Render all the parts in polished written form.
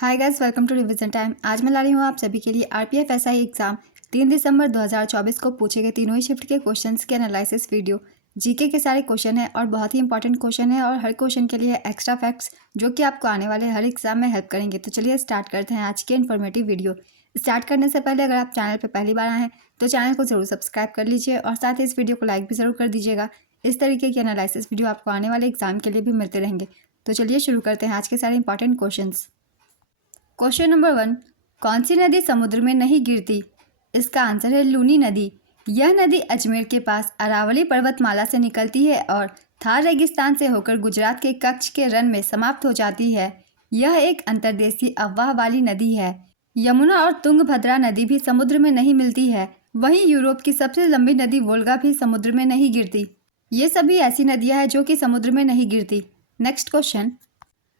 Hi guys, welcome to revision time. आज मैं ला रही हूँ आप सभी के लिए आरपीएफ एसआई एग्जाम 3 दिसंबर 2024 को पूछे गए तीनों ही शिफ्ट के क्वेश्चंस के एनालिसिस वीडियो। जीके के सारे क्वेश्चन है और बहुत ही इंपॉर्टेंट क्वेश्चन है और हर क्वेश्चन के लिए एक्स्ट्रा फैक्ट्स जो कि आपको आने वाले हर एग्जाम में हेल्प करेंगे। तो चलिए स्टार्ट करते हैं आज के इन्फॉर्मेटिव वीडियो। स्टार्ट करने से पहले अगर आप चैनल पर पहली बार आए हैं तो चैनल को जरूर सब्सक्राइब कर लीजिए और साथ ही इस वीडियो को लाइक भी ज़रूर कर दीजिएगा। इस तरीके की एनालिसिस वीडियो आपको आने वाले एग्जाम के लिए भी मिलते रहेंगे। तो चलिए शुरू करते हैं आज के सारे इंपॉर्टेंट क्वेश्चन। क्वेश्चन नंबर 1, कौन सी नदी समुद्र में नहीं गिरती? इसका आंसर है लूनी नदी। यह नदी अजमेर के पास अरावली पर्वतमाला से निकलती है और थार रेगिस्तान से होकर गुजरात के कच्छ के रण में समाप्त हो जाती है। यह एक अंतर्देशीय अफवाह वाली नदी है। यमुना और तुंगभद्रा नदी भी समुद्र में नहीं मिलती है। वहीं यूरोप की सबसे लंबी नदी वोल्गा भी समुद्र में नहीं गिरती। ये सभी ऐसी नदियाँ हैं जो कि समुद्र में नहीं गिरती। नेक्स्ट क्वेश्चन,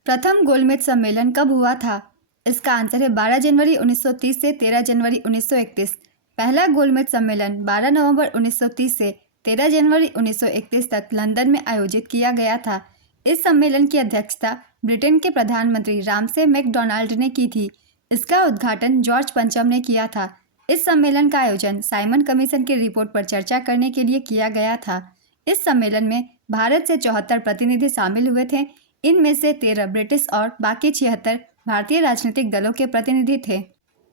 प्रथम गोलमेज सम्मेलन कब हुआ था? इसका आंसर है 12 जनवरी 1930 से 13 जनवरी 1931। पहला गोलमेज सम्मेलन 12 नवंबर 1930 से 13 जनवरी 1931 तक लंदन में आयोजित किया गया था। इस सम्मेलन की अध्यक्षता ब्रिटेन के प्रधानमंत्री रामसे मैकडोनाल्ड ने की थी। इसका उद्घाटन जॉर्ज पंचम ने किया था। इस सम्मेलन का आयोजन साइमन कमीशन की रिपोर्ट पर चर्चा करने के लिए किया गया था। इस सम्मेलन में भारत से 74 प्रतिनिधि शामिल हुए थे। इनमें से 13 ब्रिटिश और बाकी 76 भारतीय राजनीतिक दलों के प्रतिनिधि थे।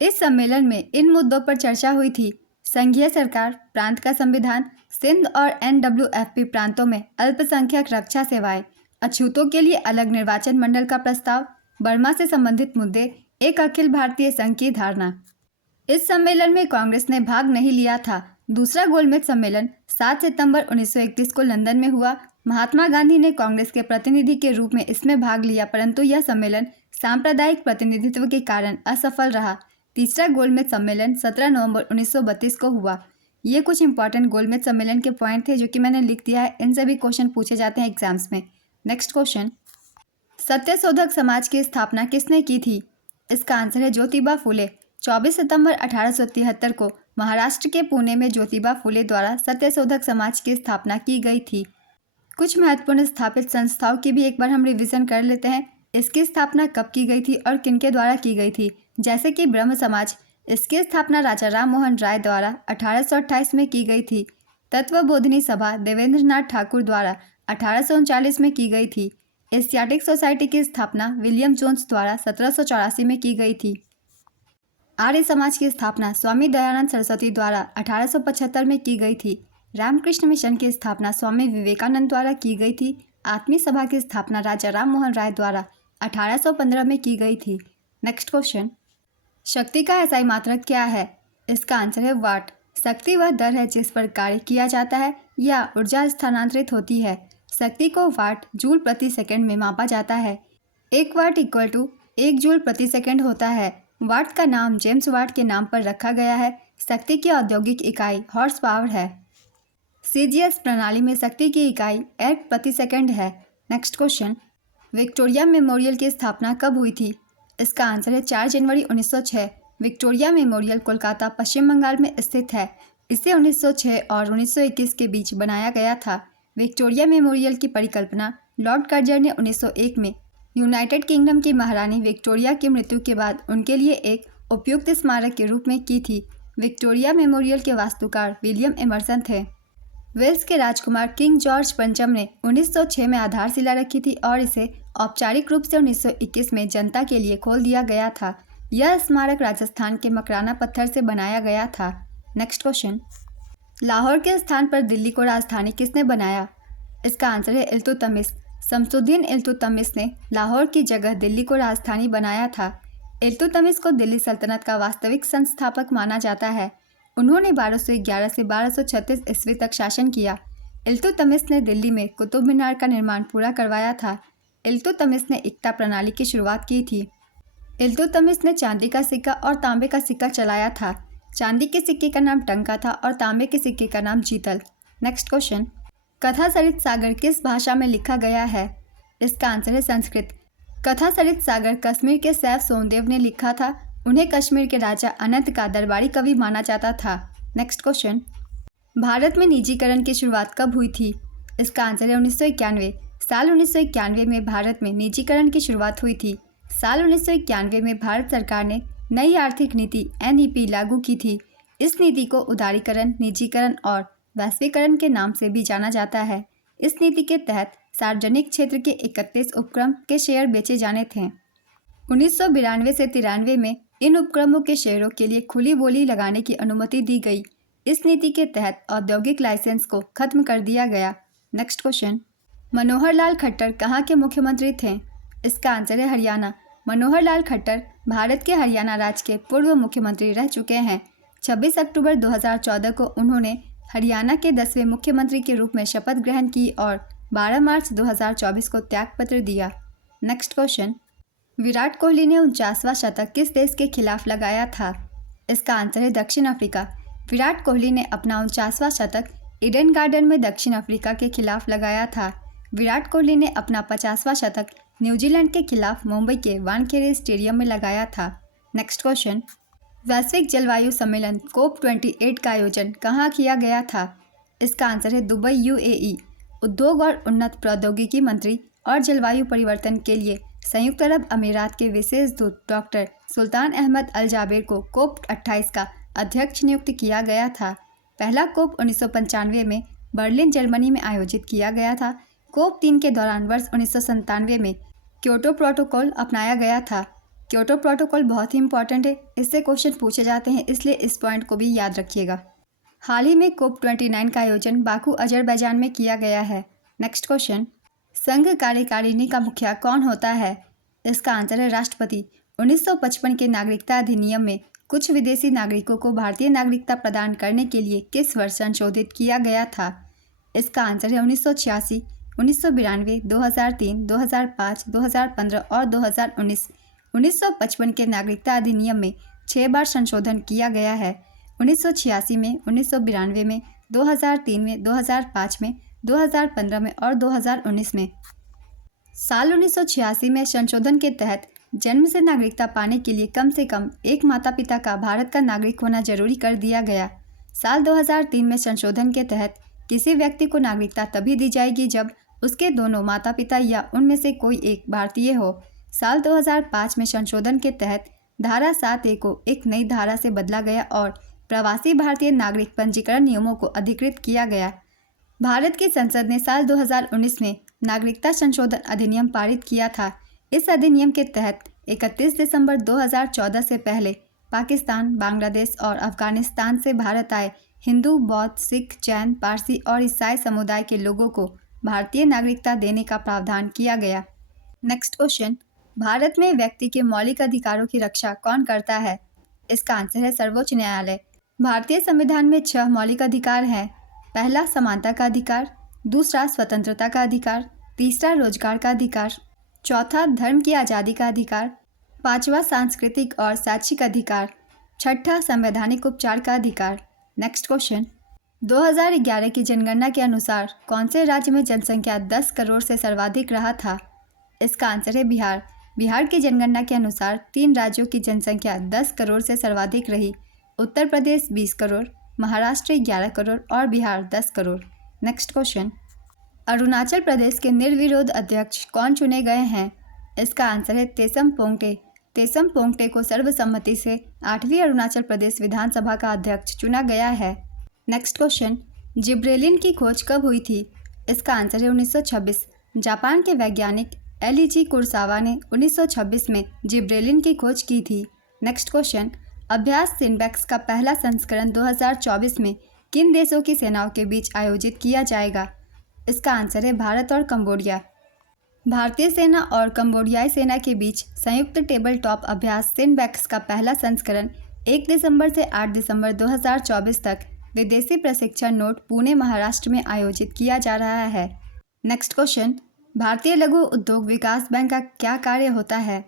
इस सम्मेलन में इन मुद्दों पर चर्चा हुई थी: संघीय सरकार, प्रांत का संविधान, सिंध और NWFP प्रांतों में अल्पसंख्यक रक्षा सेवाएं, अछूतों के लिए अलग निर्वाचन मंडल का प्रस्ताव, बर्मा से संबंधित मुद्दे, एक अखिल भारतीय संघ की धारणा। इस सम्मेलन में कांग्रेस ने भाग नहीं लिया था। दूसरा गोलमेज सम्मेलन 7 सितंबर 1931 को लंदन में हुआ। महात्मा गांधी ने कांग्रेस के प्रतिनिधि के रूप में इसमें भाग लिया, परंतु यह सम्मेलन सांप्रदायिक प्रतिनिधित्व के कारण असफल रहा। तीसरा गोलमेज सम्मेलन 17 नवंबर 1932 को हुआ। ये कुछ इंपॉर्टेंट गोलमेज सम्मेलन के पॉइंट थे जो कि मैंने लिख दिया है। इन सभी क्वेश्चन पूछे जाते हैं एग्जाम्स में। नेक्स्ट क्वेश्चन, सत्यशोधक समाज की स्थापना किसने की थी? इसका आंसर है ज्योतिबा फुले। 24 सितंबर 1873 को महाराष्ट्र के पुणे में ज्योतिबा फुले द्वारा सत्यशोधक समाज की स्थापना की गई थी। कुछ महत्वपूर्ण स्थापित संस्थाओं की भी एक बार हम रिवीजन कर लेते हैं। इसकी स्थापना कब की गई थी और किनके द्वारा की गई थी? जैसे कि ब्रह्म समाज, इसकी स्थापना राजा राम मोहन राय द्वारा 1828 में की गई थी। तत्वबोधिनी सभा देवेंद्र नाथ ठाकुर द्वारा 1839 में की गई थी। एशियाटिक सोसाइटी की स्थापना विलियम जोन्स द्वारा 1784 में की गई थी। आर्य समाज की स्थापना स्वामी दयानंद सरस्वती द्वारा 1875 में की गई थी। रामकृष्ण मिशन की स्थापना स्वामी विवेकानंद द्वारा की गई थी। आत्मीय सभा की स्थापना राजा राम मोहन राय द्वारा 1815 में की गई थी। नेक्स्ट क्वेश्चन, शक्ति का एसआई मात्रक क्या है? इसका आंसर है वाट। शक्ति वह दर है जिस पर कार्य किया जाता है या ऊर्जा स्थानांतरित होती है। शक्ति को वाट जूल प्रति सेकंड में मापा जाता है। 1 वाट इक्वल टू 1 जूल प्रति सेकंड होता है। वाट का नाम जेम्स वाट के नाम पर रखा गया है। शक्ति की औद्योगिक इकाई हॉर्स पावर है। CGS प्रणाली में शक्ति की इकाई एट प्रति सेकंड है। नेक्स्ट क्वेश्चन, विक्टोरिया मेमोरियल की स्थापना कब हुई थी? इसका आंसर है 4 जनवरी 1906। विक्टोरिया मेमोरियल कोलकाता, पश्चिम बंगाल में स्थित है। इसे 1906 और 1921 के बीच बनाया गया था। विक्टोरिया मेमोरियल की परिकल्पना लॉर्ड कर्जर ने 1901 में यूनाइटेड किंगडम की महारानी विक्टोरिया की मृत्यु के बाद उनके लिए एक उपयुक्त स्मारक के रूप में की थी। विक्टोरिया मेमोरियल के वास्तुकार विलियम एमर्सन थे। वेल्स के राजकुमार किंग जॉर्ज पंचम ने 1906 में आधारशिला रखी थी और इसे औपचारिक रूप से 1921 में जनता के लिए खोल दिया गया था। यह स्मारक राजस्थान के मकराना पत्थर से बनाया गया था। नेक्स्ट क्वेश्चन, लाहौर के स्थान पर दिल्ली को राजधानी किसने बनाया? इसका आंसर है इल्तुतमिश। शमसुद्दीन इल्तुतमिश ने लाहौर की जगह दिल्ली को राजधानी बनाया था। इल्तुतमिश को दिल्ली सल्तनत का वास्तविक संस्थापक माना जाता है। उन्होंने 1211 से 1236 ईस्वी तक शासन किया। इल्तुतमिश ने दिल्ली में कुतुब मीनार का निर्माण पूरा करवाया था। इल्तुतमिश ने इक्ता प्रणाली की शुरुआत की थी। इल्तुतमिश ने चांदी का सिक्का और तांबे का सिक्का चलाया था। चांदी के सिक्के का नाम टंका था और तांबे के सिक्के का नाम जीतल। नेक्स्ट क्वेश्चन, कथा सरित सागर किस भाषा में लिखा गया है? इसका आंसर है संस्कृत। कथा सरित सागर कश्मीर के सैफ सोमदेव ने लिखा था। उन्हें कश्मीर के राजा अनंत का दरबारी कवि माना जाता था। नेक्स्ट क्वेश्चन, भारत में निजीकरण की शुरुआत कब हुई थी? इसका आंसर है 1991। साल 1991 में भारत में निजीकरण की शुरुआत हुई थी। साल 1991 में भारत सरकार ने नई आर्थिक नीति NEP लागू की थी। इस नीति को उदारीकरण, निजीकरण और वैश्वीकरण के नाम से भी जाना जाता है। इस नीति के तहत सार्वजनिक क्षेत्र के 31 उपक्रम के शेयर बेचे जाने थे। 1992 से 93 में इन उपक्रमों के शेयरों के लिए खुली बोली लगाने की अनुमति दी गई। इस नीति के तहत औद्योगिक लाइसेंस को खत्म कर दिया गया। नेक्स्ट क्वेश्चन, मनोहर लाल खट्टर कहाँ के मुख्यमंत्री थे? इसका आंसर है हरियाणा। मनोहर लाल खट्टर भारत के हरियाणा राज्य के पूर्व मुख्यमंत्री रह चुके हैं। 26 अक्टूबर 2014 को उन्होंने हरियाणा के 10वें मुख्यमंत्री के रूप में शपथ ग्रहण की और 12 मार्च 2024 को त्यागपत्र दिया। नेक्स्ट क्वेश्चन, विराट कोहली ने 49वां शतक किस देश के खिलाफ लगाया था? इसका आंसर है दक्षिण अफ्रीका। विराट कोहली ने अपना 49वां शतक ईडन गार्डन में दक्षिण अफ्रीका के खिलाफ लगाया था। विराट कोहली ने अपना 50वां शतक न्यूजीलैंड के खिलाफ मुंबई के वानखेड़े स्टेडियम में लगाया था। नेक्स्ट क्वेश्चन, वैश्विक जलवायु सम्मेलन COP28 का आयोजन कहाँ किया गया था? इसका आंसर है दुबई, UAE। उद्योग और उन्नत प्रौद्योगिकी मंत्री और जलवायु परिवर्तन के लिए संयुक्त अरब अमीरात के विशेष दूत डॉक्टर सुल्तान अहमद अल जाबेर को COP28 का अध्यक्ष नियुक्त किया गया था। पहला COP 1995 में बर्लिन, जर्मनी में आयोजित किया गया था। COP 3 के दौरान वर्ष 1997 में क्योटो प्रोटोकॉल अपनाया गया था। क्योटो प्रोटोकॉल बहुत ही इंपॉर्टेंट है, इससे क्वेश्चन पूछे जाते हैं, इसलिए इस पॉइंट को भी याद रखिएगा। हाल ही में COP29 का आयोजन बाकू, अजरबैजान में किया गया है। नेक्स्ट क्वेश्चन, संघ कार्यकारिणी का मुखिया कौन होता है? इसका आंसर है राष्ट्रपति। 1955 के नागरिकता अधिनियम में कुछ विदेशी नागरिकों को भारतीय नागरिकता प्रदान करने के लिए किस वर्ष संशोधित किया गया था? इसका आंसर है 1986, 1992, 2003, 2005, 2015 और 2019। 1955 के नागरिकता अधिनियम में 6 बार संशोधन किया गया है। 1986 में, 1992 में, 2003 में, 2005 में, 2015 में और 2019 में। साल 1986 में संशोधन के तहत जन्म से नागरिकता पाने के लिए कम से कम एक माता पिता का भारत का नागरिक होना जरूरी कर दिया गया। साल 2003 में संशोधन के तहत किसी व्यक्ति को नागरिकता तभी दी जाएगी जब उसके दोनों माता पिता या उनमें से कोई एक भारतीय हो। साल 2005 में संशोधन के तहत धारा 7A को एक नई धारा से बदला गया और प्रवासी भारतीय नागरिक पंजीकरण नियमों को अधिकृत किया गया। भारत की संसद ने साल 2019 में नागरिकता संशोधन अधिनियम पारित किया था। इस अधिनियम के तहत 31 दिसंबर 2014 से पहले पाकिस्तान, बांग्लादेश और अफगानिस्तान से भारत आए हिंदू, बौद्ध, सिख, जैन, पारसी और ईसाई समुदाय के लोगों को भारतीय नागरिकता देने का प्रावधान किया गया। नेक्स्ट क्वेश्चन, भारत में व्यक्ति के मौलिक अधिकारों की रक्षा कौन करता है? इसका आंसर है सर्वोच्च न्यायालय। भारतीय संविधान में 6 मौलिक अधिकार हैं। पहला समानता का अधिकार, दूसरा स्वतंत्रता का अधिकार, तीसरा रोजगार का अधिकार, चौथा धर्म की आज़ादी का अधिकार, पांचवा सांस्कृतिक और शैक्षिक अधिकार, छठा संवैधानिक उपचार का अधिकार। नेक्स्ट क्वेश्चन, 2011 की जनगणना के अनुसार कौन से राज्य में जनसंख्या 10 करोड़ से सर्वाधिक रहा था? इसका आंसर है बिहार। बिहार की जनगणना के अनुसार 3 राज्यों की जनसंख्या 10 करोड़ से सर्वाधिक रही। उत्तर प्रदेश 20 करोड़, महाराष्ट्र 11 करोड़ और बिहार 10 करोड़। नेक्स्ट क्वेश्चन, अरुणाचल प्रदेश के निर्विरोध अध्यक्ष कौन चुने गए हैं? इसका आंसर है तेसम पोंगते। तेसम पोंगते को सर्वसम्मति से 8वीं अरुणाचल प्रदेश विधानसभा का अध्यक्ष चुना गया है। नेक्स्ट क्वेश्चन, जिब्रेलिन की खोज कब हुई थी? इसका आंसर है 1926। जापान के वैज्ञानिक एलिजी कुरसावा ने 1926 में जिब्रेलिन की खोज की थी। नेक्स्ट क्वेश्चन, अभ्यास सिनबैक्स का पहला संस्करण 2024 में किन देशों की सेनाओं के बीच आयोजित किया जाएगा? इसका आंसर है भारत और कंबोडिया। भारतीय सेना और कंबोडियाई सेना के बीच संयुक्त टेबल टॉप अभ्यास सिनबैक्स का पहला संस्करण 1 दिसंबर से 8 दिसंबर 2024 तक विदेशी प्रशिक्षण नोट, पुणे, महाराष्ट्र में आयोजित किया जा रहा है। नेक्स्ट क्वेश्चन, भारतीय लघु उद्योग विकास बैंक का क्या कार्य होता है?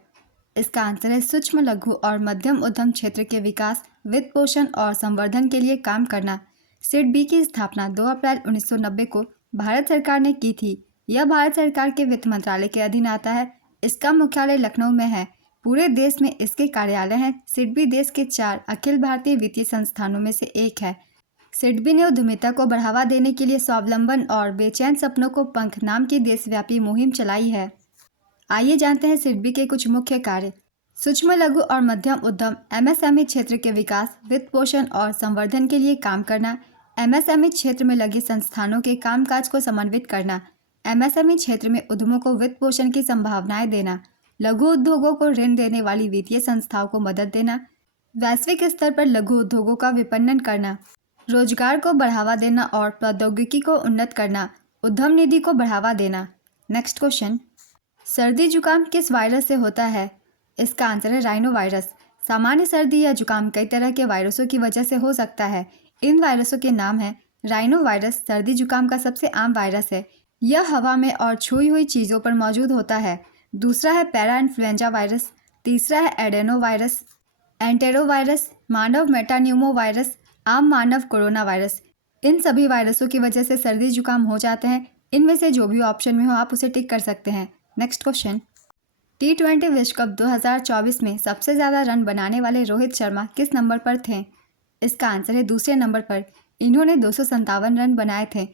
इसका आंसर है सूक्ष्म, लघु और मध्यम उद्यम क्षेत्र के विकास, वित्त पोषण और संवर्धन के लिए काम करना। सिडबी की स्थापना 2 अप्रैल 1990 को भारत सरकार ने की थी। यह भारत सरकार के वित्त मंत्रालय के अधीन आता है। इसका मुख्यालय लखनऊ में है। पूरे देश में इसके कार्यालय हैं। सिडबी देश के 4 अखिल भारतीय वित्तीय संस्थानों में से एक है। सिडबी ने उद्यमिता को बढ़ावा देने के लिए स्वावलंबन और बेचैन सपनों को पंख नाम की देशव्यापी मुहिम चलाई है। आइए जानते हैं सिडबी के कुछ मुख्य कार्य। सूक्ष्म लघु और मध्यम उद्यम एमएसएमई क्षेत्र के विकास, वित्त पोषण और संवर्धन के लिए काम करना, एमएसएमई क्षेत्र में लगे संस्थानों के कामकाज को समन्वित करना, एमएसएमई क्षेत्र में उद्यमों को वित्त पोषण की संभावनाएं देना, लघु उद्योगों को ऋण देने वाली वित्तीय संस्थाओं को मदद देना, वैश्विक स्तर पर लघु उद्योगों का विपणन करना, रोजगार को बढ़ावा देना और प्रौद्योगिकी को उन्नत करना, उद्यम निधि को बढ़ावा देना। नेक्स्ट क्वेश्चन, सर्दी जुकाम किस वायरस से होता है? इसका आंसर है राइनो वायरस। सामान्य सर्दी या जुकाम कई तरह के वायरसों की वजह से हो सकता है। इन वायरसों के नाम हैं राइनो वायरस, सर्दी जुकाम का सबसे आम वायरस है। यह हवा में और छुई हुई चीज़ों पर मौजूद होता है। दूसरा है पैरा इन्फ्लुएंजा वायरस। तीसरा है एडेनो वायरस, एंटेरो वायरस, मानव मेटान्यूमो वायरस, आम मानव कोरोना वायरस। इन सभी वायरसों की वजह से सर्दी जुकाम हो जाते हैं। इनमें से जो भी ऑप्शन में हो आप उसे टिक कर सकते हैं। नेक्स्ट क्वेश्चन, T20 विश्व कप 2024 में सबसे ज़्यादा रन बनाने वाले रोहित शर्मा किस नंबर पर थे? इसका आंसर है दूसरे नंबर पर। इन्होंने 257 रन बनाए थे।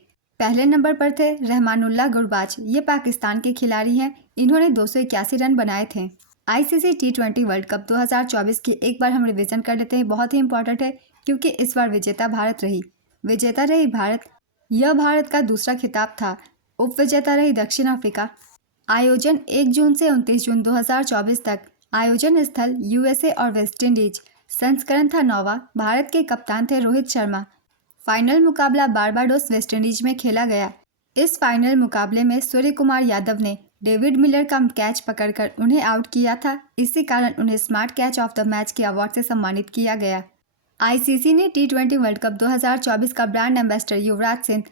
पहले नंबर पर थे रहमानुल्लाह गुरबाज, ये पाकिस्तान के खिलाड़ी हैं। इन्होंने 281 रन बनाए थे। ICC T20 वर्ल्ड कप 2024 की एक बार हम रिवीजन कर लेते हैं। बहुत ही इंपॉर्टेंट है क्योंकि इस बार विजेता भारत रही। विजेता रही भारत। यह भारत का दूसरा खिताब था। उप विजेता रही दक्षिण अफ्रीका। आयोजन 1 जून से 29 जून 2024 तक। आयोजन स्थल USA और वेस्ट इंडीज। संस्करण था 9वां। भारत के कप्तान थे रोहित शर्मा। फाइनल मुकाबला बारबाडोस वेस्ट इंडीज में खेला गया। इस फाइनल मुकाबले में सूर्य कुमार यादव ने डेविड मिलर का कैच पकड़कर उन्हें आउट किया था। इसी कारण उन्हें smart catch of the match के अवार्ड से सम्मानित किया गया। ICC ने T20 वर्ल्ड कप 2024 का brand ambassador Yuvraj Singh,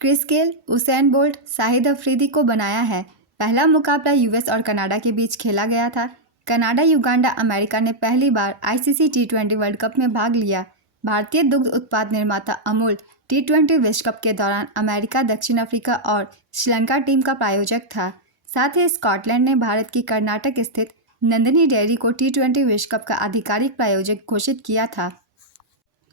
Chris Gayle, Usain Bolt, Shahid Afridi को बनाया है। पहला मुकाबला US और कनाडा के बीच खेला गया था। कनाडा, युगांडा, अमेरिका ने पहली बार ICC T20 वर्ल्ड कप में भाग लिया। भारतीय दुग्ध उत्पाद निर्माता अमूल T20 विश्व कप के दौरान अमेरिका, दक्षिण अफ्रीका और श्रीलंका टीम का प्रायोजक था। साथ ही स्कॉटलैंड ने भारत की कर्नाटक स्थित नंदिनी डेयरी को T20 विश्व कप का आधिकारिक प्रायोजक घोषित किया था।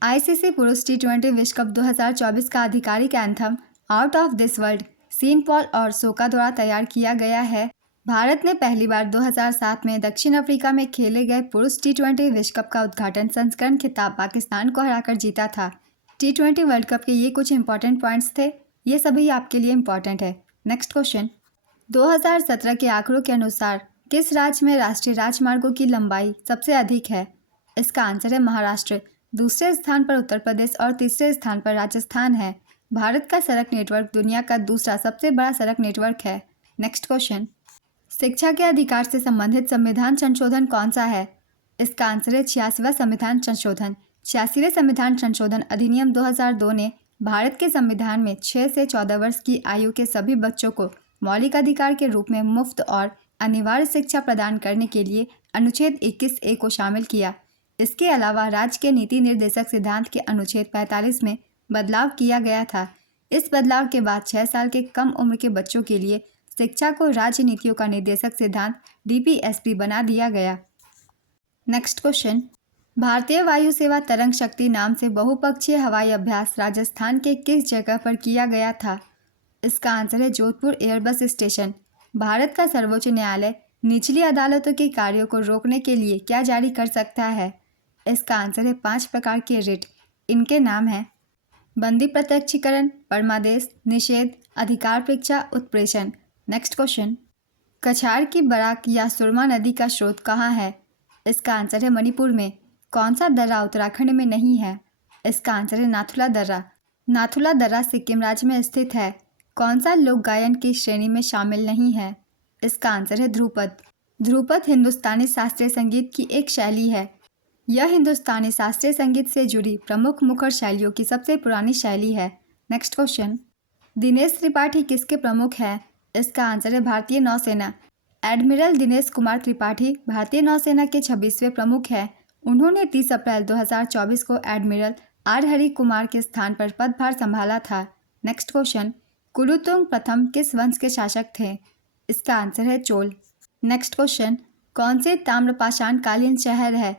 ICC पुरुष T20 विश्व कप 2024 का आधिकारिक anthem out of this world Sean Paul और सोका द्वारा तैयार किया गया है। भारत ने पहली बार 2007 में दक्षिण अफ्रीका में खेले गए पुरुष T20 विश्व कप का उद्घाटन संस्करण खिताब पाकिस्तान को हराकर जीता था। T20 वर्ल्ड कप के ये कुछ इंपॉर्टेंट पॉइंट्स थे। ये सभी आपके लिए इंपॉर्टेंट है। नेक्स्ट क्वेश्चन, 2017 के आंकड़ों के अनुसार किस राज्य में राष्ट्रीय राजमार्गों की लंबाई सबसे अधिक है? इसका आंसर है महाराष्ट्र। दूसरे स्थान पर उत्तर प्रदेश और तीसरे स्थान पर राजस्थान है। भारत का सड़क नेटवर्क दुनिया का दूसरा सबसे बड़ा सड़क नेटवर्क है। नेक्स्ट क्वेश्चन, शिक्षा के अधिकार से संबंधित संविधान संशोधन कौन सा है? इसका आंसर है 86वां संविधान संशोधन। 86वें संविधान संशोधन अधिनियम 2002 ने भारत के संविधान में 6 से 14 वर्ष की आयु के सभी बच्चों को मौलिक अधिकार के रूप में मुफ्त और अनिवार्य शिक्षा प्रदान करने के लिए अनुच्छेद 21A को शामिल किया। इसके अलावा राज्य के नीति निर्देशक सिद्धांत के अनुच्छेद 45 में बदलाव किया गया था। इस बदलाव के बाद 6 साल के कम उम्र के बच्चों के लिए शिक्षा को राज्य नीतियों का निर्देशक सिद्धांत DPSP बना दिया गया। नेक्स्ट क्वेश्चन, भारतीय वायु सेवा तरंग शक्ति नाम से बहुपक्षीय हवाई अभ्यास राजस्थान के किस जगह पर किया गया था? इसका आंसर है जोधपुर एयरबस स्टेशन। भारत का सर्वोच्च न्यायालय निचली अदालतों के कार्यों को रोकने के लिए क्या जारी कर सकता है? इसका आंसर है 5 प्रकार के रिट। इनके नाम हैं बंदी प्रत्यक्षीकरण, परमादेश, निषेध, अधिकार परीक्षा, उत्प्रेषण। नेक्स्ट क्वेश्चन, कछार की बराक या सुरमा नदी का स्रोत कहाँ है? इसका आंसर है मणिपुर में। कौन सा दर्रा उत्तराखंड में नहीं है? इसका आंसर है नाथुला दर्रा। नाथुला दर्रा सिक्किम राज्य में स्थित है। कौन सा लोक गायन की श्रेणी में शामिल नहीं है? इसका आंसर है ध्रुपद। ध्रुपद हिंदुस्तानी शास्त्रीय संगीत की एक शैली है। यह हिंदुस्तानी शास्त्रीय संगीत से जुड़ी प्रमुख मुखर शैलियों की सबसे पुरानी शैली है। नेक्स्ट क्वेश्चन, दिनेश त्रिपाठी किसके प्रमुख हैं? इसका आंसर है भारतीय नौसेना। एडमिरल दिनेश कुमार त्रिपाठी भारतीय नौसेना के 26वें प्रमुख हैं। उन्होंने 30 अप्रैल 2024 को एडमिरल आर हरि कुमार के स्थान पर पदभार संभाला था। नेक्स्ट क्वेश्चन, कुलोत्तुंग प्रथम किस वंश के शासक थे? इसका आंसर है चोल। नेक्स्ट क्वेश्चन, कौन से ताम्रपाषाण कालीन शहर है?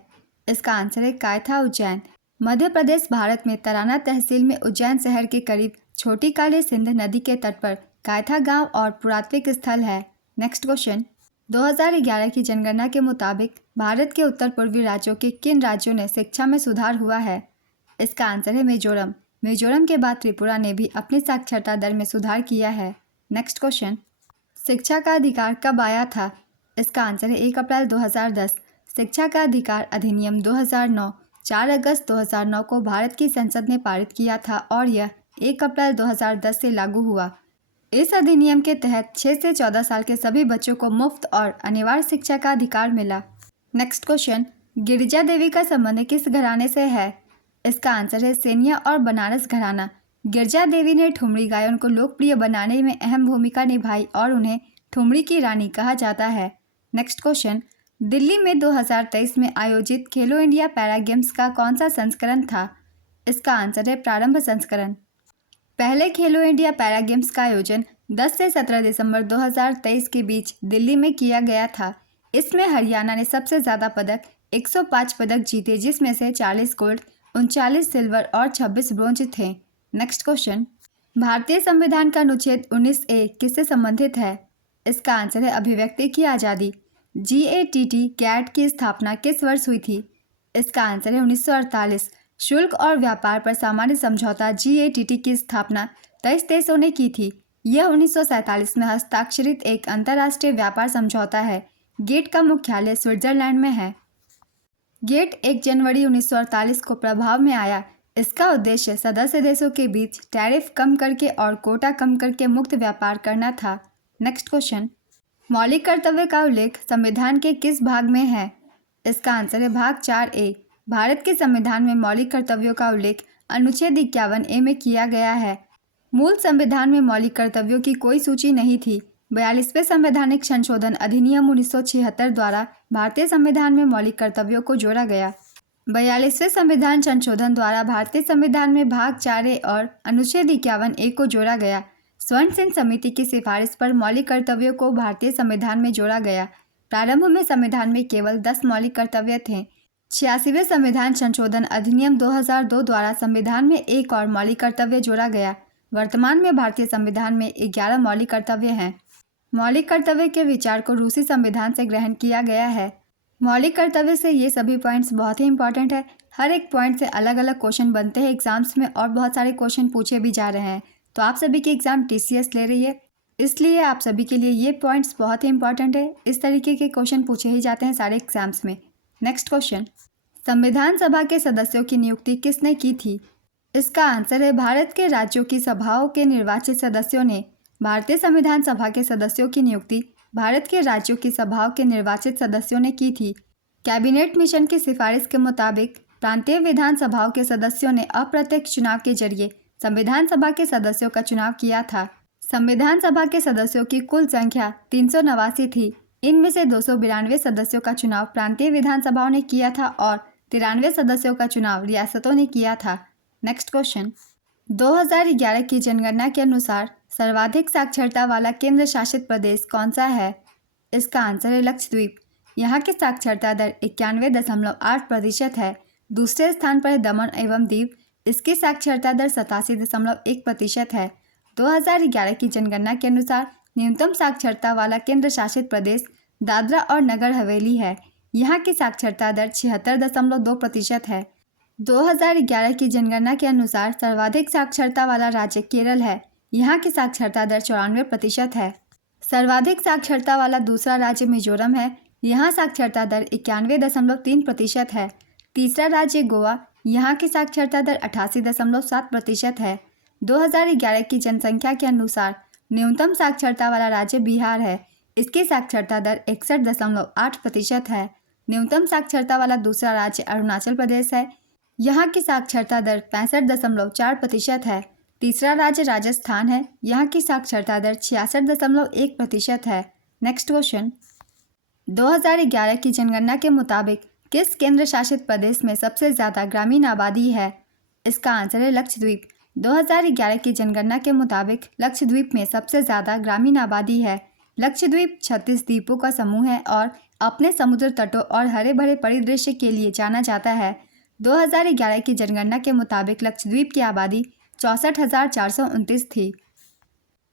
इसका आंसर है कायथा, उज्जैन। मध्य प्रदेश भारत में तराना तहसील में उज्जैन शहर के करीब छोटी काली सिंध नदी के तट पर कायथा गांव और पुरातात्विक स्थल है। नेक्स्ट क्वेश्चन, 2011 की जनगणना के मुताबिक भारत के उत्तर पूर्वी राज्यों के किन राज्यों ने शिक्षा में सुधार हुआ है? इसका आंसर है मिजोरम। मिजोरम के बाद त्रिपुरा ने भी अपनी साक्षरता दर में सुधार किया है। नेक्स्ट क्वेश्चन, शिक्षा का अधिकार कब आया था? इसका आंसर है 1 अप्रैल 2010। शिक्षा का अधिकार अधिनियम 2009 4 अगस्त 2009 को भारत की संसद ने पारित किया था और यह 1 अप्रैल 2010 से लागू हुआ। इस अधिनियम के तहत 6 से 14 साल के सभी बच्चों को मुफ्त और अनिवार्य शिक्षा का अधिकार मिला। नेक्स्ट क्वेश्चन, गिरिजा देवी का संबंध किस घराने से है? इसका आंसर है सेनिया और बनारस घराना। गिरिजा देवी ने ठुमरी गायन को लोकप्रिय बनाने में अहम भूमिका निभाई और उन्हें ठुमरी की रानी कहा जाता है। नेक्स्ट क्वेश्चन, दिल्ली में 2023 में आयोजित खेलो इंडिया पैरा गेम्स का कौन सा संस्करण था? इसका आंसर है प्रारंभ संस्करण। पहले खेलो इंडिया पैरा गेम्स का आयोजन 10 से 17 दिसंबर 2023 के बीच दिल्ली में किया गया था। इसमें हरियाणा ने सबसे ज़्यादा पदक 105 पदक जीते, जिसमें से 40 गोल्ड, 39 सिल्वर और 26 ब्रोंज थे। नेक्स्ट क्वेश्चन, भारतीय संविधान का अनुच्छेद 19A किससे संबंधित है? इसका आंसर है अभिव्यक्ति की आज़ादी। GATT कैट की स्थापना किस वर्ष हुई थी? इसका आंसर है 1948। शुल्क और व्यापार पर सामान्य समझौता GATT की स्थापना 23 देशों ने की थी। यह 1947 में हस्ताक्षरित एक अंतर्राष्ट्रीय व्यापार समझौता है। गेट का मुख्यालय स्विट्जरलैंड में है। गेट 1 जनवरी 1948 को प्रभाव में आया। इसका उद्देश्य सदस्य देशों के बीच टैरिफ कम करके और कोटा कम करके मुक्त व्यापार करना था। नेक्स्ट क्वेश्चन, मौलिक कर्तव्य का उल्लेख संविधान के किस भाग में है? इसका आंसर है भाग 4A। भारत के संविधान में मौलिक कर्तव्यों का उल्लेख अनुच्छेद 51A में किया गया है। मूल संविधान में मौलिक कर्तव्यों की कोई सूची नहीं थी। 42वें संवैधानिक संशोधन अधिनियम 1976 द्वारा भारतीय संविधान में मौलिक कर्तव्यों को जोड़ा गया। 42वें संविधान संशोधन द्वारा भारतीय संविधान में भाग 4A और अनुच्छेद 51A को जोड़ा गया। स्वर्ण सिंह समिति की सिफारिश पर मौलिक कर्तव्यों को भारतीय संविधान में जोड़ा गया। प्रारंभ में संविधान में केवल 10 मौलिक कर्तव्य थे। 86वें संविधान संशोधन अधिनियम 2002 द्वारा संविधान में एक और मौलिक कर्तव्य जोड़ा गया। वर्तमान में भारतीय संविधान में 11 मौलिक कर्तव्य हैं। मौलिक कर्तव्य के विचार को रूसी संविधान से ग्रहण किया गया है। मौलिक कर्तव्य से ये सभी पॉइंट्स बहुत ही इंपॉर्टेंट है। हर एक पॉइंट से अलग अलग क्वेश्चन बनते हैं एग्जाम्स में और बहुत सारे क्वेश्चन पूछे भी जा रहे हैं। तो आप सभी की एग्ज़ाम TCS ले रही है, इसलिए आप सभी के लिए ये पॉइंट्स बहुत ही इंपॉर्टेंट है। इस तरीके के क्वेश्चन पूछे ही जाते हैं सारे एग्जाम्स में। नेक्स्ट क्वेश्चन, संविधान सभा के सदस्यों की नियुक्ति किसने की थी? इसका आंसर है भारत के राज्यों की सभाओं के निर्वाचित सदस्यों ने। भारतीय संविधान सभा के सदस्यों की नियुक्ति भारत के राज्यों की सभाओं के निर्वाचित सदस्यों ने की थी। कैबिनेट मिशन की सिफारिश के मुताबिक प्रांतीय विधानसभाओं के सदस्यों ने अप्रत्यक्ष चुनाव के जरिए संविधान सभा के सदस्यों का चुनाव किया था। संविधान सभा के सदस्यों की कुल संख्या 389 थी। इनमें से 292 सदस्यों का चुनाव प्रांतीय विधानसभाओं ने किया था और 93 सदस्यों का चुनाव रियासतों ने किया था। नेक्स्ट क्वेश्चन, 2011 की जनगणना के अनुसार सर्वाधिक साक्षरता वाला केंद्र शासित प्रदेश कौन सा है? इसका आंसर है लक्षद्वीप। यहाँ की साक्षरता दर 91.8% है। दूसरे स्थान पर है दमन एवं दीव। इसकी साक्षरता दर 87.1% है। 2011 की जनगणना के अनुसार न्यूनतम साक्षरता वाला केंद्र शासित प्रदेश दादरा और नगर हवेली है। यहाँ की साक्षरता दर 76.2% है। 2011 की जनगणना के अनुसार सर्वाधिक साक्षरता वाला राज्य केरल है। यहाँ की साक्षरता दर 94% है। सर्वाधिक साक्षरता वाला दूसरा राज्य मिजोरम है। यहाँ साक्षरता दर 91.3% है। तीसरा राज्य गोवा, यहाँ की साक्षरता दर 88.7% है। 2011 की जनसंख्या के अनुसार न्यूनतम साक्षरता वाला राज्य बिहार है। इसकी साक्षरता दर 61.8% है। न्यूनतम साक्षरता वाला दूसरा राज्य अरुणाचल प्रदेश है। यहाँ की साक्षरता दर 65.4% है। तीसरा राज्य राजस्थान है। यहाँ की साक्षरता दर 66.1% है। नेक्स्ट क्वेश्चन, 2011 की जनगणना के मुताबिक किस केंद्र शासित प्रदेश में सबसे ज़्यादा ग्रामीण आबादी है? इसका आंसर है लक्षद्वीप। 2011 की जनगणना के मुताबिक लक्षद्वीप में सबसे ज़्यादा ग्रामीण आबादी है। लक्षद्वीप 36 द्वीपों का समूह है और अपने समुद्र तटों और हरे भरे परिदृश्य के लिए जाना जाता है। 2011 की जनगणना के मुताबिक लक्षद्वीप की आबादी 64,429 थी।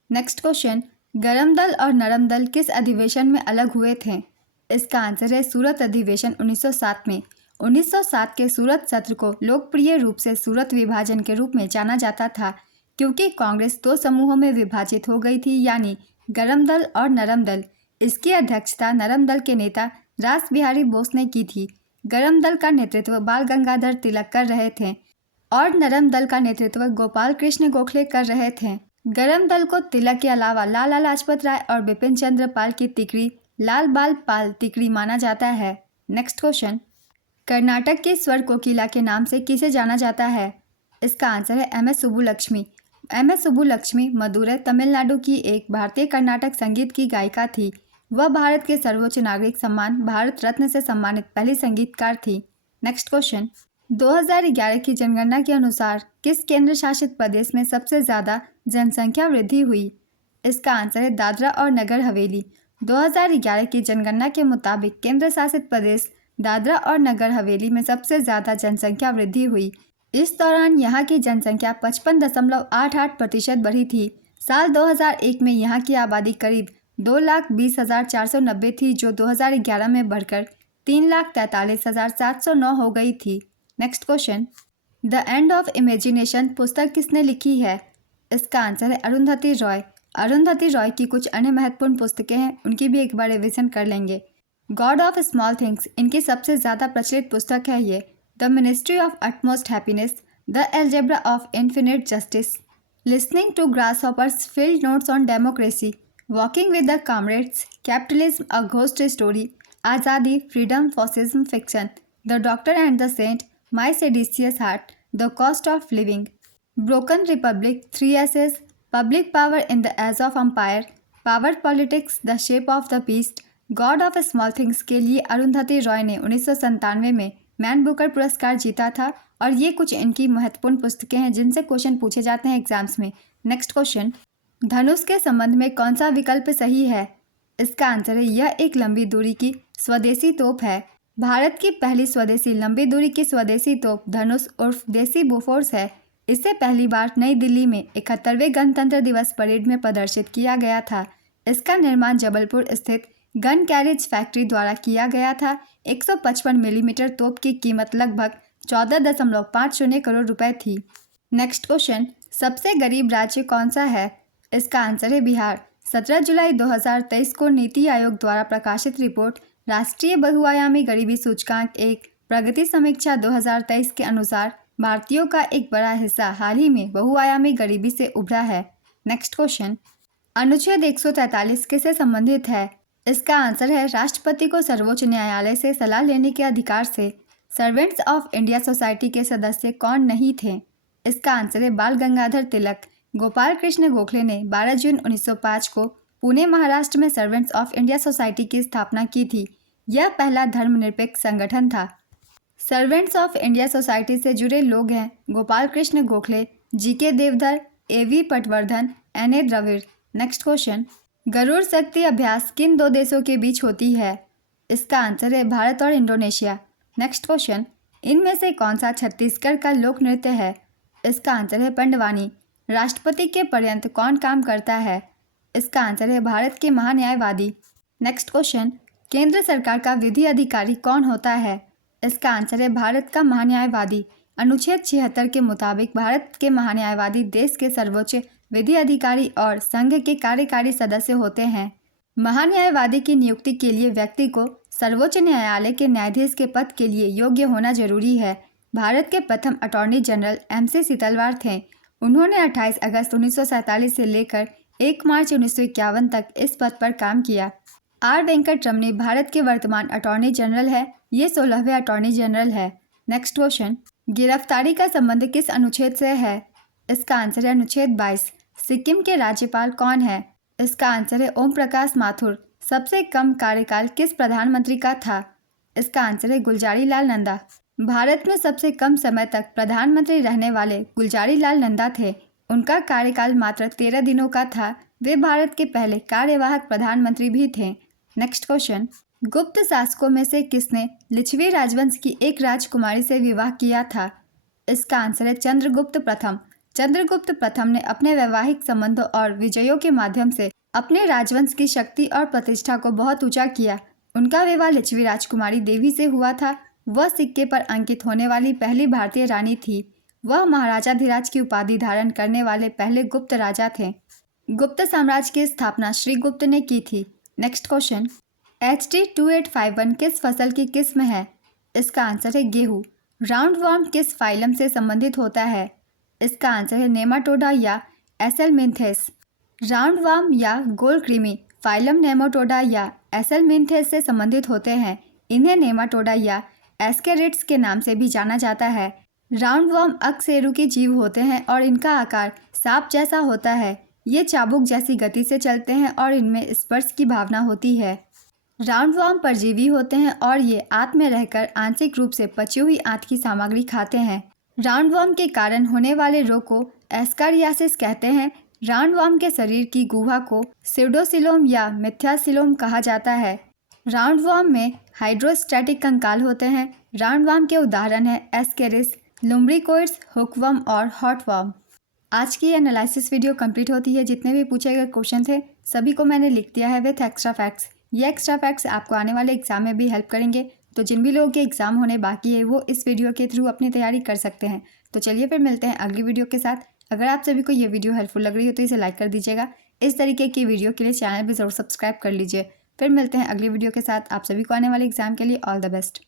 नेक्स्ट क्वेश्चन, गरम दल और नरम दल किस अधिवेशन में अलग हुए थे? इसका आंसर है सूरत अधिवेशन 1907 में। 1907 के सूरत सत्र को लोकप्रिय रूप से सूरत विभाजन के रूप में जाना जाता था, क्योंकि कांग्रेस दो समूहों में विभाजित हो गई थी, यानी गरम दल और नरम दल। इसकी अध्यक्षता नरम दल के नेता रास बिहारी बोस ने की थी। गरम दल का नेतृत्व बाल गंगाधर तिलक कर रहे थे और नरम दल का नेतृत्व गोपाल कृष्ण गोखले कर रहे थे। गरम दल को तिलक के अलावा लाला लाजपत राय और बिपिन चंद्र पाल की तिकड़ी लाल बाल पाल तिकड़ी माना जाता है। नेक्स्ट क्वेश्चन, कर्नाटक की स्वर कोकिला के नाम से किसे जाना जाता है? इसका आंसर है M S Subbulakshmi. M S Subbulakshmi Madurai Tamil Nadu की एक भारतीय कर्नाटक संगीत की गायिका थी। वह भारत के सर्वोच्च नागरिक सम्मान भारत रत्न से सम्मानित पहली संगीतकार थी। नेक्स्ट क्वेश्चन, 2011 की जनगणना के अनुसार किस केंद्र शासित प्रदेश में सबसे ज़्यादा जनसंख्या वृद्धि हुई? इसका आंसर है दादरा और नगर हवेली। 2011 की जनगणना के मुताबिक केंद्र शासित प्रदेश दादरा और नगर हवेली में सबसे ज़्यादा जनसंख्या वृद्धि हुई। इस दौरान यहाँ की जनसंख्या 55.88% बढ़ी थी। साल 2001 में यहाँ की आबादी करीब 2,20,490 थी, जो 2011 में बढ़कर 3,43,709 हो गई थी। Next question, the end of imagination पुस्तक किसने लिखी है? इसका आंसर है अरुंधति रॉय। अरुंधति रॉय की कुछ अन्य महत्वपूर्ण पुस्तकें हैं, उनकी भी एक बार रिविजन कर लेंगे। गॉड ऑफ स्मॉल थिंग्स इनकी सबसे ज़्यादा प्रचलित पुस्तक है ये। The ministry of utmost happiness, the algebra of infinite justice, listening to grasshoppers, field notes on democracy, walking with the comrades, capitalism a ghost story, Azadi, freedom, fascism, fiction, the doctor and the saint, my seditious heart, the cost of living, broken republic, 3 essays, public power in the age of empire, power politics, the shape of the beast, god of small things के लिए अरुंधति रॉय ने 1997 में man Booker पुरस्कार जीता था। और ये कुछ इनकी महत्वपूर्ण पुस्तकें हैं जिनसे क्वेश्चन पूछे जाते हैं एग्जाम्स में। नेक्स्ट क्वेश्चन, धनुष के संबंध में कौन सा विकल्प सही है? इसका आंसर है यह एक लंबी दूरी की स्वदेशी तोप है। भारत की पहली स्वदेशी लंबी दूरी की स्वदेशी तोप धनुष उर्फ देसी बोफोर्स है। इसे पहली बार नई दिल्ली में 71वें गणतंत्र दिवस परेड में प्रदर्शित किया गया था। इसका निर्माण जबलपुर स्थित गन कैरेज फैक्ट्री द्वारा किया गया था। 155 मिलीमीटर तोप की कीमत लगभग 14.50 करोड़ रुपए थी। नेक्स्ट क्वेश्चन, सबसे गरीब राज्य कौन सा है? इसका आंसर है बिहार। 17 जुलाई 2023 को नीति आयोग द्वारा प्रकाशित रिपोर्ट राष्ट्रीय बहुआयामी गरीबी सूचकांक एक प्रगति समीक्षा 2023 के अनुसार भारतीयों का एक बड़ा हिस्सा हाल ही में बहुआयामी गरीबी से उभरा है। नेक्स्ट क्वेश्चन, अनुच्छेद 143 किससे संबंधित है? इसका आंसर है राष्ट्रपति को सर्वोच्च न्यायालय से सलाह लेने के अधिकार से। सर्वेंट्स ऑफ इंडिया सोसाइटी के सदस्य कौन नहीं थे? इसका आंसर है बाल गंगाधर तिलक। गोपाल कृष्ण गोखले ने 12 जून 1905 को पुणे महाराष्ट्र में सर्वेंट्स ऑफ इंडिया सोसाइटी की स्थापना की थी। यह पहला धर्मनिरपेक्ष संगठन था। सर्वेंट्स ऑफ इंडिया सोसाइटी से जुड़े लोग हैं Gopal Krishna Gokhale, G K. Deodhar, A V. Patwardhan, N A. Dravid. Next question, Garud Shakti अभ्यास किन दो देशों के बीच होती है? इसका आंसर है भारत और इंडोनेशिया। नेक्स्ट क्वेश्चन, इनमें से कौन सा छत्तीसगढ़ का लोक नृत्य है? इसका आंसर है पंडवानी। राष्ट्रपति के पर्यंत कौन काम करता है? इसका आंसर है भारत के महान्यायवादी। नेक्स्ट क्वेश्चन, केंद्र सरकार का विधि अधिकारी कौन होता है? इसका आंसर है भारत का महान्यायवादी। अनुच्छेद 76 के मुताबिक भारत के महान्यायवादी देश के सर्वोच्च विधि अधिकारी और संघ के कार्यकारी सदस्य होते हैं। महान्यायवादी की नियुक्ति के लिए व्यक्ति को सर्वोच्च न्यायालय के न्यायाधीश के पद के लिए योग्य होना जरूरी है। भारत के प्रथम अटॉर्नी जनरल एम.सी. सीतलवार थे। उन्होंने 28 अगस्त 1947 से लेकर 1 मार्च 1951 तक इस पद पर काम किया। आर वेंकट रमनी भारत के वर्तमान अटॉर्नी जनरल है। ये 16वें अटॉर्नी जनरल है। नेक्स्ट क्वेश्चन, गिरफ्तारी का संबंध किस अनुच्छेद से है? इसका आंसर है अनुच्छेद 22। सिक्किम के राज्यपाल कौन है? इसका आंसर है ओम प्रकाश माथुर। सबसे कम कार्यकाल किस प्रधानमंत्री का था? इसका आंसर है गुलजारी लाल नंदा। भारत में सबसे कम समय तक प्रधानमंत्री रहने वाले गुलजारी लाल नंदा थे। उनका कार्यकाल मात्र 13 दिनों का था। वे भारत के पहले कार्यवाहक प्रधानमंत्री भी थे। नेक्स्ट क्वेश्चन, गुप्त शासकों में से किसने लिच्छवी राजवंश की एक राजकुमारी से विवाह किया था? इसका आंसर है चंद्रगुप्त प्रथम। चंद्रगुप्त प्रथम ने अपने वैवाहिक संबंधों और विजयों के माध्यम से अपने राजवंश की शक्ति और प्रतिष्ठा को बहुत ऊंचा किया। उनका विवाह लिच्छवी राजकुमारी देवी से हुआ था। वह सिक्के पर अंकित होने वाली पहली भारतीय रानी थी। वह महाराजाधिराज की उपाधि धारण करने वाले पहले गुप्त राजा थे। गुप्त साम्राज्य की स्थापना श्रीगुप्त ने की थी। नेक्स्ट क्वेश्चन, HD 2851 किस फसल की किस्म है? इसका आंसर है गेहूँ। राउंड वॉर्म किस फाइलम से संबंधित होता है? इसका आंसर है नेमाटोडा या एसेलमिंथेस। राउंड वॉर्म या गोल कृमि फाइलम नेमाटोडा या एसेलमिंथेस से संबंधित होते हैं। इन्हें नेमाटोडा या एस्केरिड्स के नाम से भी जाना जाता है। राउंड वॉर्म अकशेरुकी जीव होते हैं और इनका आकार सांप जैसा होता है। ये चाबुक जैसी गति से चलते हैं और इनमें स्पर्श की भावना होती है। राउंड वॉर्म परजीवी होते हैं और ये आंत में रहकर आंशिक रूप से पची हुई आंत की सामग्री खाते हैं। राउंड वॉर्म के कारण होने वाले रोग को एस्कारियासिस कहते हैं। राउंड वॉर्म के शरीर की गुहा को स्यूडोसिलोम या मिथ्यासिलोम कहा जाता है। राउंड वॉर्म में हाइड्रोस्टैटिक कंकाल होते हैं। राउंड वॉर्म के उदाहरण हैं एस्केरिस, लुम्ब्रिकोइड्स, हुकवर्म और हॉटवर्म। आज की एनालिसिस वीडियो कंप्लीट होती है। जितने भी पूछे गए क्वेश्चन थे सभी को मैंने लिख दिया है विथ एक्स्ट्रा फैक्ट्स। ये एक्स्ट्रा फैक्ट्स आपको आने वाले एग्जाम में भी हेल्प करेंगे। तो जिन भी लोगों के एग्जाम होने बाकी है वो इस वीडियो के थ्रू अपनी तैयारी कर सकते हैं। तो चलिए फिर मिलते हैं अगली वीडियो के साथ। अगर आप सभी को ये वीडियो हेल्पफुल लग रही हो तो इसे लाइक कर दीजिएगा। इस तरीके की वीडियो के लिए चैनल भी ज़रूर सब्सक्राइब कर लीजिए। फिर मिलते हैं अगली वीडियो के साथ। आप सभी को आने वाले एग्जाम के लिए ऑल द बेस्ट।